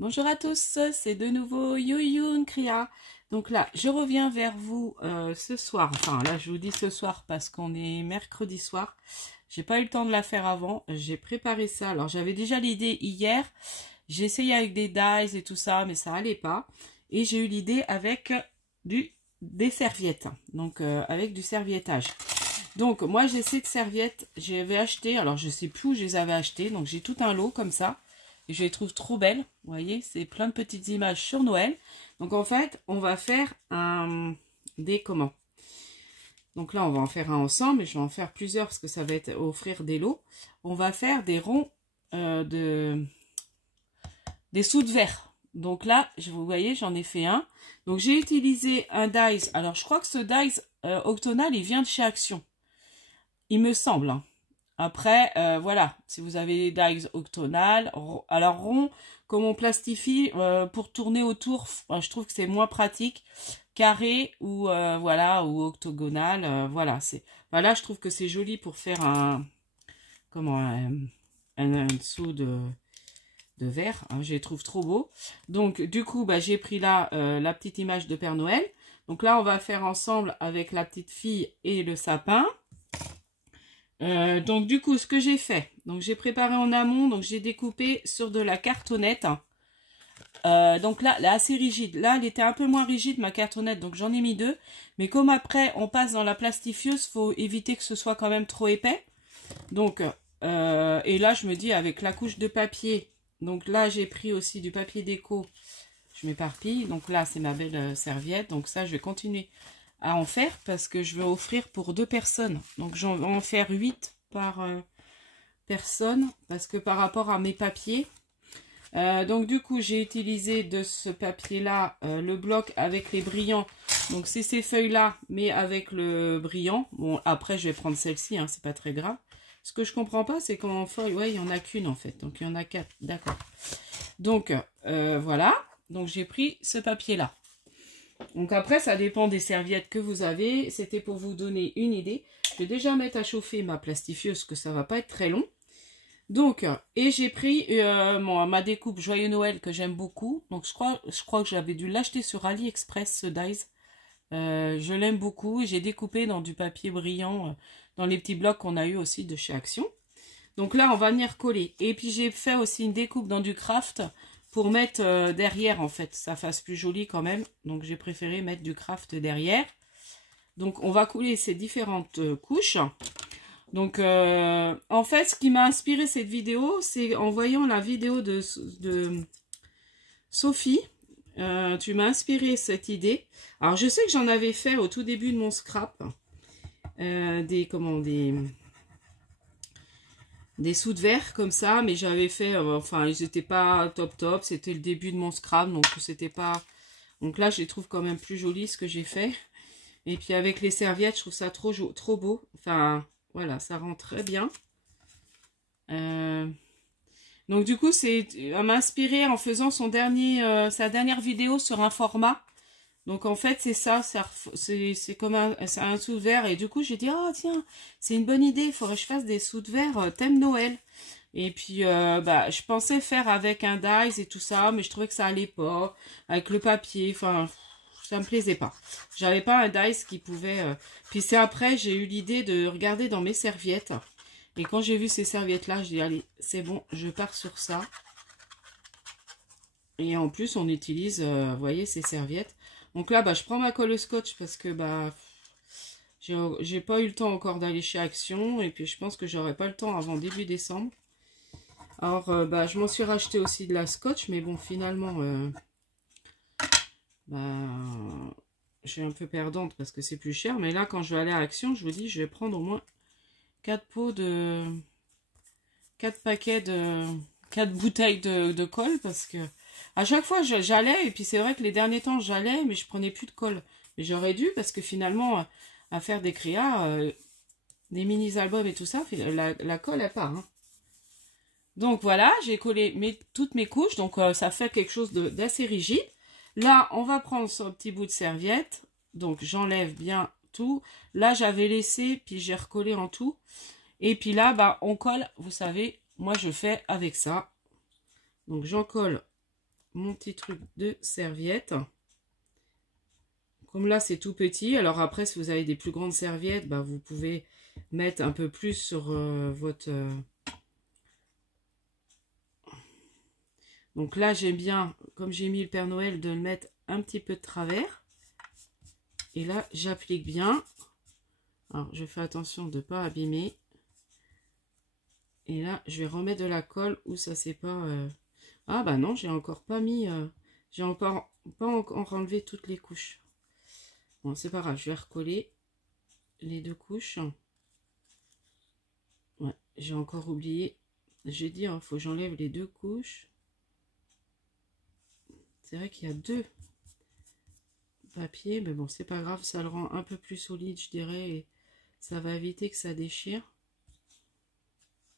Bonjour à tous, c'est de nouveau Yoyoun Kriya. Donc là, je reviens vers vous ce soir. Enfin, là, je vous dis ce soir parce qu'on est mercredi soir. J'ai pas eu le temps de la faire avant. J'ai préparé ça. Alors, j'avais déjà l'idée hier. J'ai essayé avec des dies et tout ça, mais ça allait pas. Et j'ai eu l'idée avec des serviettes. Donc, avec du serviettage. Donc, moi, j'ai ces serviettes. J'avais acheté. Alors, je sais plus où je les avais achetées. Donc, j'ai tout un lot comme ça. Et je les trouve trop belles. Vous voyez, c'est plein de petites images sur Noël. Donc en fait, on va faire comment. Donc là, on va en faire un ensemble. Et je vais en faire plusieurs parce que ça va être offrir des lots. On va faire des ronds des sous de verre. Donc là, vous voyez, j'en ai fait un. Donc j'ai utilisé un dies. Alors je crois que ce dies octonal, il vient de chez Action. Il me semble, hein. Après, voilà, si vous avez des dies octonales, alors rond, comme on plastifie, pour tourner autour, je trouve que c'est moins pratique. Carré ou voilà, ou octogonal, voilà, voilà, je trouve que c'est joli pour faire un dessous de verre, hein, je les trouve trop beaux. Donc du coup, j'ai pris là la petite image de Père Noël. Donc là, on va faire ensemble avec la petite fille et le sapin. Donc du coup, ce que j'ai fait, donc j'ai préparé en amont, donc j'ai découpé sur de la cartonnette. Donc là, assez rigide. Là, elle était un peu moins rigide, ma cartonnette, donc j'en ai mis deux. Mais comme après, on passe dans la plastifieuse, faut éviter que ce soit quand même trop épais. Donc, et là, je me dis, avec la couche de papier, donc là, j'ai pris aussi du papier déco. Je m'éparpille. Donc là, c'est ma belle serviette. Donc ça, je vais continuer à en faire parce que je vais offrir pour 2 personnes. Donc j'en vais en faire 8 par personne parce que par rapport à mes papiers. Donc du coup, j'ai utilisé de ce papier-là le bloc avec les brillants. Donc c'est ces feuilles-là, mais avec le brillant. Bon, après, je vais prendre celle-ci, hein, c'est pas très grave. Ce que je comprends pas, c'est qu'en feuille, ouais, il y en a qu'une en fait. Donc il y en a 4, d'accord. Donc voilà. Donc j'ai pris ce papier-là. Donc après, ça dépend des serviettes que vous avez. C'était pour vous donner une idée. Je vais déjà mettre à chauffer ma plastifieuse, que ça va pas être très long. Donc, et j'ai pris ma découpe Joyeux Noël que j'aime beaucoup. Donc je crois que j'avais dû l'acheter sur AliExpress, ce dies. Je l'aime beaucoup. J'ai découpé dans du papier brillant, dans les petits blocs qu'on a eu aussi de chez Action. Donc là, on va venir coller. Et puis j'ai fait aussi une découpe dans du craft pour mettre derrière, en fait. Ça fasse plus joli quand même. Donc j'ai préféré mettre du craft derrière. Donc on va couler ces différentes couches. Donc en fait, ce qui m'a inspiré cette vidéo, c'est en voyant la vidéo de Sophie. Tu m'as inspiré cette idée. Alors je sais que j'en avais fait au tout début de mon scrap. Des sous de verre comme ça, mais j'avais fait, enfin ils n'étaient pas top, c'était le début de mon scrap, donc c'était pas, donc là je les trouve quand même plus jolis ce que j'ai fait, et puis avec les serviettes je trouve ça trop beau, enfin voilà, ça rend très bien. Donc du coup elle m'a inspiré en faisant sa dernière vidéo sur un format. Donc en fait c'est ça, c'est comme un sous de verre. Et du coup j'ai dit, oh tiens, c'est une bonne idée, il faudrait que je fasse des sous de verre thème Noël. Et puis je pensais faire avec un dies et tout ça, mais je trouvais que ça allait pas, avec le papier, enfin ça me plaisait pas. J'avais pas un dies qui pouvait... Puis c'est après j'ai eu l'idée de regarder dans mes serviettes. Et quand j'ai vu ces serviettes là, je dis allez, c'est bon, je pars sur ça. Et en plus on utilise, vous voyez, ces serviettes. Donc là, je prends ma colle scotch parce que j'ai pas eu le temps encore d'aller chez Action. Et puis je pense que j'aurai pas le temps avant début décembre. Alors, je m'en suis racheté aussi de la scotch. Mais bon, finalement, je suis un peu perdante parce que c'est plus cher. Mais là, quand je vais aller à Action, je vous dis, je vais prendre au moins 4 paquets de... 4 bouteilles de colle parce que... À chaque fois, j'allais, et puis c'est vrai que les derniers temps, j'allais, mais je prenais plus de colle. Mais j'aurais dû, parce que finalement, à faire des créas, des mini-albums et tout ça, la colle, elle part. Hein. Donc voilà, j'ai collé toutes mes couches, donc ça fait quelque chose d'assez rigide. Là, on va prendre ce petit bout de serviette, donc j'enlève bien tout. Là, j'avais laissé, puis j'ai recollé en tout. Et puis là, on colle, vous savez, moi je fais avec ça. Donc j'en colle mon petit truc de serviette. Comme là, c'est tout petit. Alors après, si vous avez des plus grandes serviettes, bah, vous pouvez mettre un peu plus sur votre... Donc là, j'aime bien, comme j'ai mis le Père Noël, de le mettre un petit peu de travers. Et là, j'applique bien. Alors, je fais attention de ne pas abîmer. Et là, je vais remettre de la colle où ça s'est pas... Ah bah non, j'ai encore pas mis... J'ai encore pas encore enlevé toutes les couches. Bon, c'est pas grave, je vais recoller les deux couches. Ouais, j'ai encore oublié. J'ai dit, il faut que j'enlève les deux couches. C'est vrai qu'il y a deux papiers, mais bon, c'est pas grave, ça le rend un peu plus solide, je dirais, et ça va éviter que ça déchire.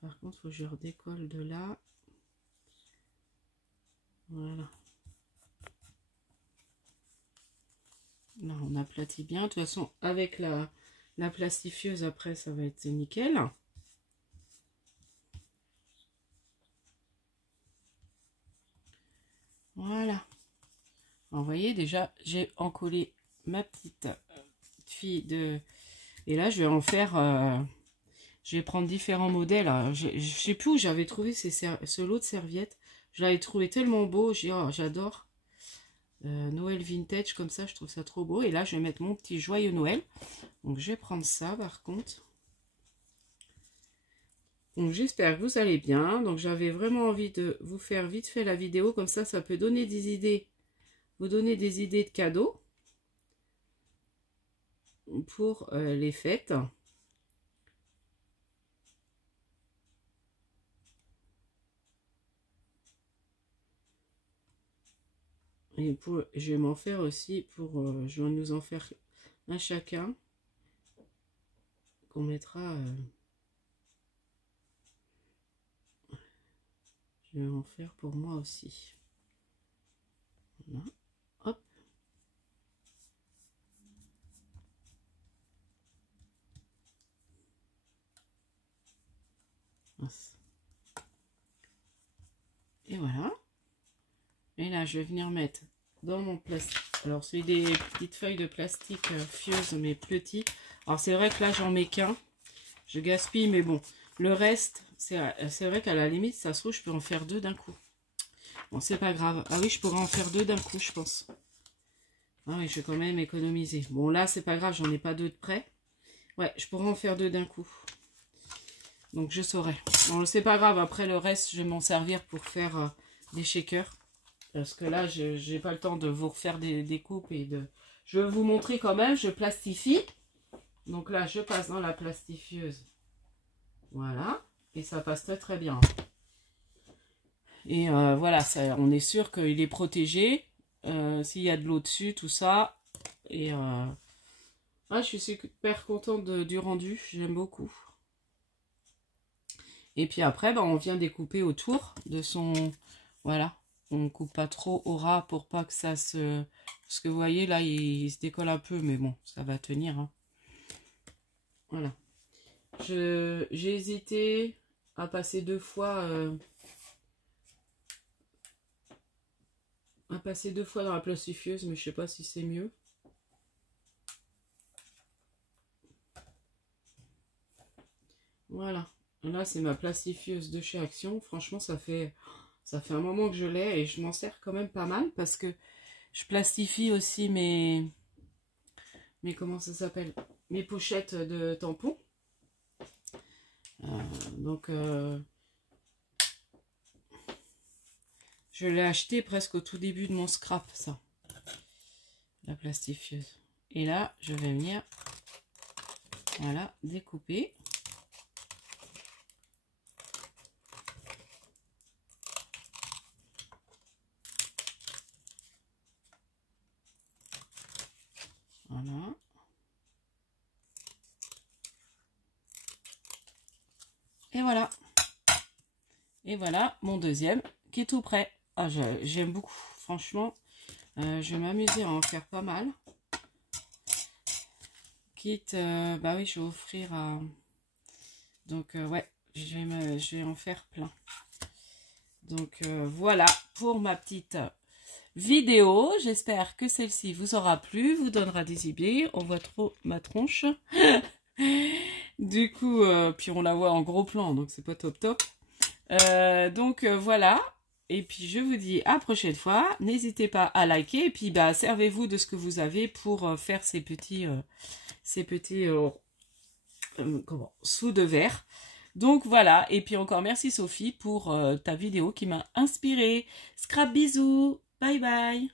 Par contre, il faut que je redécolle de là. Voilà. Là, on aplatit bien. De toute façon, avec la plastifieuse, après, ça va être nickel. Voilà. Alors, vous voyez, déjà, j'ai encollé ma petite fille de... Et là, je vais en faire... je vais prendre différents modèles. Je sais plus où j'avais trouvé ce lot de serviettes. Je l'avais trouvé tellement beau. J'adore. Noël vintage, comme ça, je trouve ça trop beau. Et là, je vais mettre mon petit joyeux Noël. Donc, je vais prendre ça, par contre. Donc, j'espère que vous allez bien. Donc, j'avais vraiment envie de vous faire vite fait la vidéo. Comme ça peut donner des idées. Vous donner des idées de cadeaux pour les fêtes. Et je vais m'en faire aussi pour... je vais nous en faire un chacun. Qu'on mettra... je vais en faire pour moi aussi. Voilà. Hop. Et voilà. Et là, je vais venir mettre dans mon plastique. Alors, c'est des petites feuilles de plastique Fuse, mais petits. Alors, c'est vrai que là, j'en mets qu'un. Je gaspille, mais bon. Le reste, c'est vrai qu'à la limite, ça se trouve, je peux en faire deux d'un coup. Bon, c'est pas grave. Ah oui, je pourrais en faire deux d'un coup, je pense. Ah oui, je vais quand même économiser. Bon, là, c'est pas grave, j'en ai pas deux de près. Ouais, je pourrais en faire deux d'un coup. Donc, je saurai. Bon, c'est pas grave. Après, le reste, je vais m'en servir pour faire des shakers. Parce que là, je n'ai pas le temps de vous refaire des coupes et de... Je vais vous montrer quand même, je plastifie. Donc là, je passe dans la plastifieuse. Voilà. Et ça passe très très bien. Et voilà, ça, on est sûr qu'il est protégé. S'il y a de l'eau dessus, tout ça. Et je suis super contente du rendu. J'aime beaucoup. Et puis après, on vient découper autour de son... Voilà. On coupe pas trop au ras pour pas que ça se... Parce que vous voyez, là, il se décolle un peu. Mais bon, ça va tenir. Hein. Voilà. J'ai hésité à passer deux fois... dans la plastifieuse, mais je sais pas si c'est mieux. Voilà. Là, c'est ma plastifieuse de chez Action. Franchement, ça fait un moment que je l'ai et je m'en sers quand même pas mal parce que je plastifie aussi mes comment ça s'appelle, mes pochettes de tampons. Donc, je l'ai acheté presque au tout début de mon scrap, ça. La plastifieuse. Et là, je vais venir, voilà, découper. Voilà. Et voilà. Et voilà mon deuxième qui est tout prêt. Ah, j'aime beaucoup. Franchement, je vais m'amuser à en faire pas mal. Quitte, bah oui, je vais offrir à... Donc, ouais, je vais en faire plein. Donc voilà pour ma petite vidéo. J'espère que celle-ci vous aura plu, vous donnera des idées. On voit trop ma tronche. Du coup, puis on la voit en gros plan, donc c'est pas top top. Donc voilà. Et puis je vous dis à la prochaine fois. N'hésitez pas à liker. Et puis bah servez-vous de ce que vous avez pour faire ces petits sous de verre. Donc voilà, et puis encore merci Sophie pour ta vidéo qui m'a inspirée. Scrap bisous, bye bye.